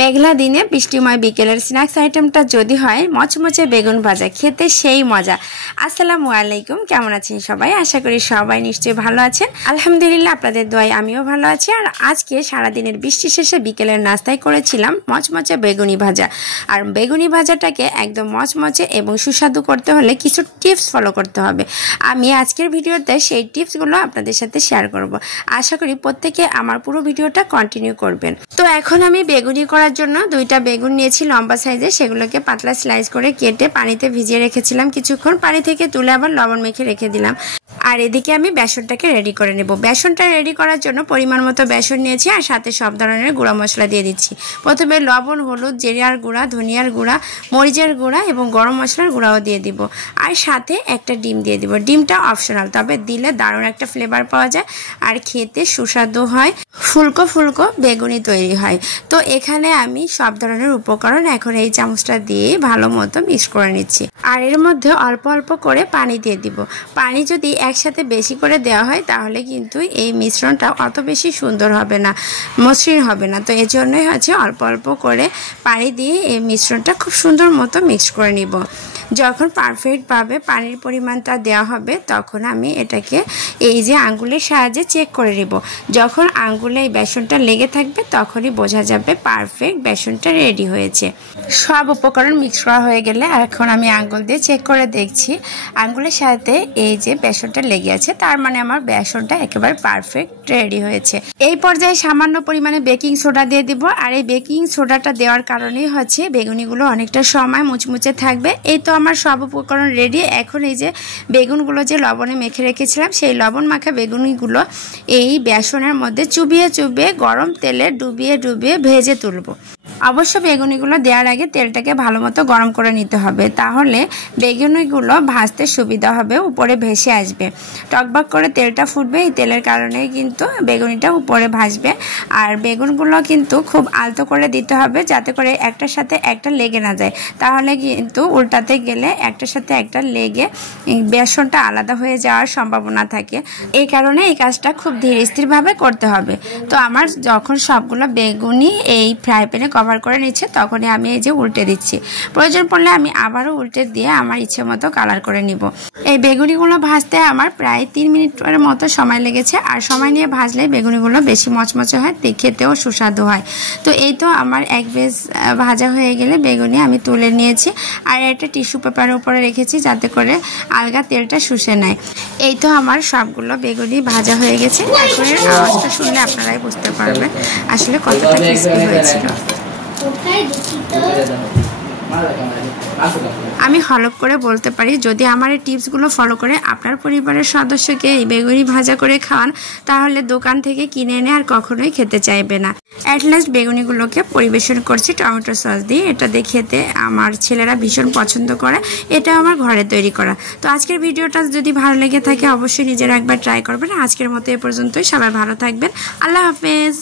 মেঘলা দিনে বৃষ্টিময় বিকেলের স্ন্যাক্স আইটেমটা যদি হয় মচমচে বেগুন ভাজা, খেতে সেই মজা। আসসালামু আলাইকুম, কেমন আছেন সবাই? আশা করি সবাই নিশ্চয়ই ভালো আছেন। আলহামদুলিল্লাহ, আপনাদের দোয়ায় আমিও ভালো আছি। আর আজকে সারাদিনের বৃষ্টি শেষে বিকেলের নাস্তায় করেছিলাম মচমচে বেগুনি ভাজা। আর বেগুনি ভাজাটাকে একদম মচমচে এবং সুস্বাদু করতে হলে কিছু টিপস ফলো করতে হবে। আমি আজকের ভিডিওতে সেই টিপসগুলো আপনাদের সাথে শেয়ার করব। আশা করি প্রত্যেকে আমার পুরো ভিডিওটা কন্টিনিউ করবেন। তো এখন আমি বেগুনি করার জন্য 2টা বেগুন নিয়েছি লম্বা সাইজে, সেগুলোকে পাতলা স্লাইস করে কেটে পানিতে ভিজিয়ে রেখেছিলাম কিছুক্ষণ। পানি থেকে তুলে আবার লবণ মেখে রেখে দিলাম। আর এদিকে আমি বেসনটাকে রেডি করে নেব। বেসনটা রেডি করার জন্য পরিমাণ মতো বেসন নিয়েছি আর সাথে সব ধরনের গুঁড়া মশলা দিয়ে দিচ্ছি। প্রথমে লবণ, হলুদ, জিরার গুঁড়া, ধনিয়ার গুঁড়া, মরিচের গুঁড়া এবং গরম মশলার গুঁড়াও দিয়ে দিব। আর সাথে একটা ডিম দিয়ে দিব। ডিমটা অপশনাল, তবে দিলে দারুণ একটা ফ্লেভার পাওয়া যায় আর খেতে সুস্বাদু হয়, ফুলকো ফুলকো বেগুনি তৈরি হয়। তো এখানে আমি সব ধরনের উপকরণ এখন এই চামচটা দিয়ে ভালো মতো মিক্স করে নিচ্ছি। আর এর মধ্যে অল্প অল্প করে পানি দিয়ে দিব। পানি যদি একসাথে বেশি করে দেওয়া হয় তাহলে কিন্তু এই মিশ্রণটা অত বেশি সুন্দর হবে না, মসৃণ হবে না। তো এই জন্যই হচ্ছে অল্প অল্প করে পানি দিয়ে এই মিশ্রণটা খুব সুন্দর মতো মিক্স করে নিব। যখন পারফেক্টভাবে পানির পরিমাণটা দেওয়া হবে তখন আমি এটাকে এই যে আঙ্গুলের সাহায্যে চেক করে নেব। যখন আঙ্গুলে এই বেসনটা লেগে থাকবে তখনই বোঝা যাবে পারফেক্ট বেসনটা রেডি হয়েছে। সব উপকরণ মিক্স করা হয়ে গেলে এখন আমি আঙ্গুল দিয়ে চেক করে দেখছি আঙ্গুলের সাথে এই যে বেসনটা লেগে আছে, তার মানে আমার বেসনটা একেবারে পারফেক্ট রেডি হয়েছে। এই পর্যায়ে সামান্য পরিমাণে বেকিং সোডা দিয়ে দিব। আর এই বেকিং সোডাটা দেওয়ার কারণেই হচ্ছে বেগুনিগুলো অনেকটা সময় মুচমুচে থাকবে। এই তো আমার সব উপকরণ রেডি। এখন এই যে বেগুনগুলো যে লবণে মেখে রেখেছিলাম সেই লবণ মাখা বেগুনিগুলো এই বেসনের মধ্যে চুবিয়ে চুবিয়ে গরম তেলে ডুবিয়ে ডুবিয়ে ভেজে তুলব। অবশ্য বেগুনিগুলো দেওয়ার আগে তেলটাকে ভালো মতো গরম করে নিতে হবে, তাহলে বেগুনিগুলো ভাজতে সুবিধা হবে, উপরে ভেসে আসবে। টকবক করে তেলটা ফুটবে, এই তেলের কারণেই কিন্তু বেগুনিটা উপরে ভাসবে। আর বেগুনগুলো কিন্তু খুব আলতো করে দিতে হবে যাতে করে একটার সাথে একটা লেগে না যায়, তাহলে কিন্তু উল্টাতে গেলে একটার সাথে একটা লেগে বেসনটা আলাদা হয়ে যাওয়ার সম্ভাবনা থাকে। এই কারণে এই কাজটা খুব ধীর স্থিরভাবে করতে হবে। তো আমার যখন সবগুলো বেগুনি এই ফ্রাই প্যানে কভার করে নিচ্ছে তখনই আমি এই যে উল্টে দিচ্ছি। প্রয়োজন পড়লে আমি আবারও উল্টে দিয়ে আমার ইচ্ছে মতো কালার করে নিব। এই বেগুনিগুলো ভাজতে আমার প্রায় 3 মিনিটের মতো সময় লেগেছে। আর সময় নিয়ে ভাজলে বেগুনিগুলো বেশি মচমচে হয়, খেতেও সুস্বাদু হয়। তো এই তো আমার এক বেজ ভাজা হয়ে গেলে বেগুনি আমি তুলে নিয়েছি আর একটা টিস্যু পেপারের উপরে রেখেছি যাতে করে আলগা তেলটা শুষে নেয়। এই তো আমার সবগুলো বেগুনি ভাজা হয়ে গেছে। এখন এর আওয়াজটা শুনলে আপনারাই বুঝতে পারবেন আসলে কতটা ক্রিস্পি হয়েছিল। আমি হলফ করে বলতে পারি যদি আমার এই টিপসগুলো ফলো করে আপনার পরিবারের সদস্যকে এই বেগুনি ভাজা করে খাওয়ান তাহলে দোকান থেকে কিনে এনে আর কখনোই খেতে চাইবে না। অ্যাট লাস্ট বেগুনিগুলোকে পরিবেশন করছি টমেটো সস দিয়ে। এটা দিয়ে খেতে আমার ছেলেরা ভীষণ পছন্দ করে। এটা আমার ঘরে তৈরি করা। তো আজকের ভিডিওটা যদি ভালো লেগে থাকে অবশ্যই নিজেরা একবার ট্রাই করবেন। আজকের মতো এ পর্যন্তই। সবাই ভালো থাকবেন। আল্লাহ হাফেজ।